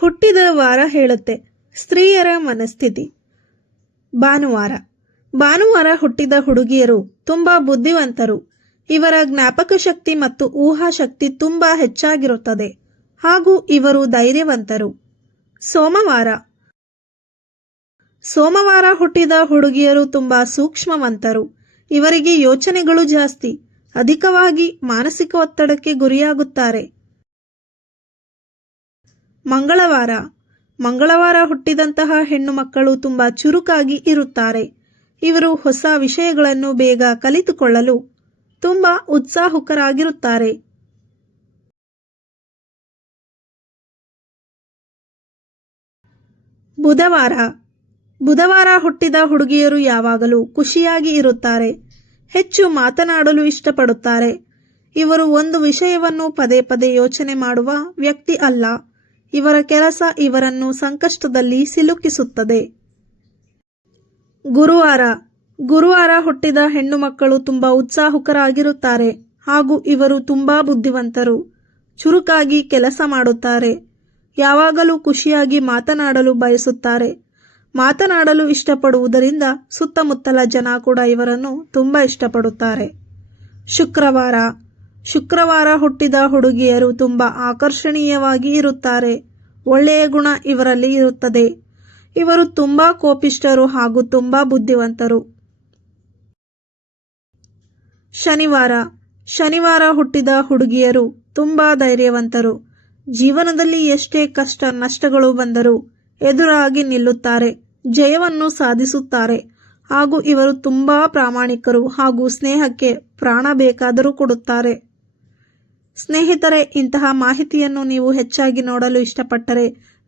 ಹುಟ್ಟಿದ ವಾರ ಹೇಳುತ್ತೆ. ಸ್ತ್ರೀಯರ ಮನಸ್ಥಿತಿ. ಭಾನುವಾರ ಹುಟ್ಟಿದ ಹುಡುಗಿಯರು ತುಂಬಾ ಬುದ್ಧಿವಂತರು. ಇವರ ಜ್ಞಾಪಕ ಶಕ್ತಿ ಮತ್ತು ಊಹಾಶಕ್ತಿ ತುಂಬಾ ಹೆಚ್ಚಾಗಿರುತ್ತದೆ ಹಾಗೂ ಇವರು ಧೈರ್ಯವಂತರು. ಸೋಮವಾರ ಹುಟ್ಟಿದ ಹುಡುಗಿಯರು ತುಂಬಾ ಸೂಕ್ಷ್ಮವಂತರು. ಇವರಿಗೆ ಯೋಚನೆಗಳು ಜಾಸ್ತಿ. ಅಧಿಕವಾಗಿ ಮಾನಸಿಕ ಒತ್ತಡಕ್ಕೆ ಗುರಿಯಾಗುತ್ತಾರೆ. ಮಂಗಳವಾರ ಹುಟ್ಟಿದಂತಹ ಹೆಣ್ಣು ಮಕ್ಕಳು ತುಂಬಾ ಚುರುಕಾಗಿ ಇರುತ್ತಾರೆ. ಇವರು ಹೊಸ ವಿಷಯಗಳನ್ನು ಬೇಗ ಕಲಿತುಕೊಳ್ಳಲು ತುಂಬಾ ಉತ್ಸಾಹಕರಾಗಿರುತ್ತಾರೆ. ಬುಧವಾರ ಹುಟ್ಟಿದ ಹುಡುಗಿಯರು ಯಾವಾಗಲೂ ಖುಷಿಯಾಗಿ ಇರುತ್ತಾರೆ. ಹೆಚ್ಚು ಮಾತನಾಡಲು ಇಷ್ಟಪಡುತ್ತಾರೆ. ಇವರು ಒಂದು ವಿಷಯವನ್ನು ಪದೇ ಪದೇ ಯೋಚನೆ ಮಾಡುವ ವ್ಯಕ್ತಿ ಅಲ್ಲ. ಇವರ ಕೆಲಸ ಇವರನ್ನು ಸಂಕಷ್ಟದಲ್ಲಿ ಸಿಲುಕಿಸುತ್ತದೆ. ಗುರುವಾರ ಹುಟ್ಟಿದ ಹೆಣ್ಣು ಮಕ್ಕಳು ತುಂಬಾ ಉತ್ಸಾಹಕರಾಗಿರುತ್ತಾರೆ ಹಾಗೂ ಇವರು ತುಂಬಾ ಬುದ್ಧಿವಂತರು. ಚುರುಕಾಗಿ ಕೆಲಸ ಮಾಡುತ್ತಾರೆ. ಯಾವಾಗಲೂ ಖುಷಿಯಾಗಿ ಮಾತನಾಡಲು ಬಯಸುತ್ತಾರೆ. ಮಾತನಾಡಲು ಇಷ್ಟಪಡುವುದರಿಂದ ಸುತ್ತಮುತ್ತಲ ಜನ ಕೂಡ ಇವರನ್ನು ತುಂಬಾ ಇಷ್ಟಪಡುತ್ತಾರೆ. ಶುಕ್ರವಾರ ಹುಟ್ಟಿದ ಹುಡುಗಿಯರು ತುಂಬಾ ಆಕರ್ಷಣೀಯವಾಗಿ ಇರುತ್ತಾರೆ. ಒಳ್ಳೆಯ ಗುಣ ಇವರಲ್ಲಿ ಇರುತ್ತದೆ. ಇವರು ತುಂಬಾ ಕೋಪಿಷ್ಠರು ಹಾಗೂ ತುಂಬಾ ಬುದ್ಧಿವಂತರು. ಶನಿವಾರ ಹುಟ್ಟಿದ ಹುಡುಗಿಯರು ತುಂಬಾ ಧೈರ್ಯವಂತರು. ಜೀವನದಲ್ಲಿ ಎಷ್ಟೇ ಕಷ್ಟ ನಷ್ಟಗಳು ಬಂದರೂ ಎದುರಾಗಿ ನಿಲ್ಲುತ್ತಾರೆ. ಜಯವನ್ನು ಸಾಧಿಸುತ್ತಾರೆ ಹಾಗೂ ಇವರು ತುಂಬಾ ಪ್ರಾಮಾಣಿಕರು ಹಾಗೂ ಸ್ನೇಹಕ್ಕೆ ಪ್ರಾಣ ಬೇಕಾದರೂ ಕೊಡುತ್ತಾರೆ. ಸ್ನೇಹಿತರೆ, ಇಂತಹ ಮಾಹಿತಿಯನ್ನು ನೀವು ಹೆಚ್ಚಾಗಿ ನೋಡಲು ಇಷ್ಟಪಟ್ಟರೆ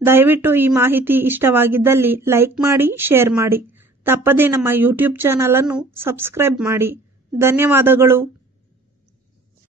ದಯವಿಟ್ಟು ಈ ಮಾಹಿತಿ ಇಷ್ಟವಾಗಿದ್ದಲ್ಲಿ ಲೈಕ್ ಮಾಡಿ, ಶೇರ್ ಮಾಡಿ. ತಪ್ಪದೇ ನಮ್ಮ ಯೂಟ್ಯೂಬ್ ಚಾನಲ್ ಅನ್ನು ಸಬ್ಸ್ಕ್ರೈಬ್ ಮಾಡಿ. ಧನ್ಯವಾದಗಳು.